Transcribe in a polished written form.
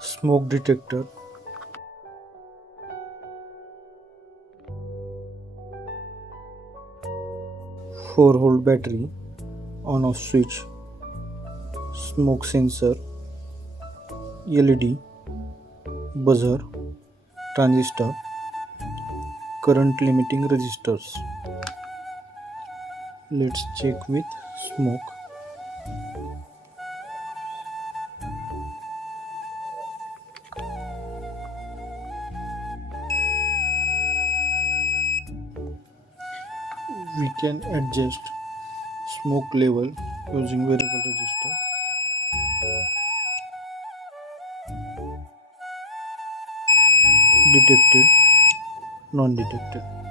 Smoke detector, 4-volt battery, on off switch, smoke sensor, LED, buzzer, transistor, current limiting resistors. Let's check with smoke. We can adjust smoke level using variable resistor. Detected, non-detected.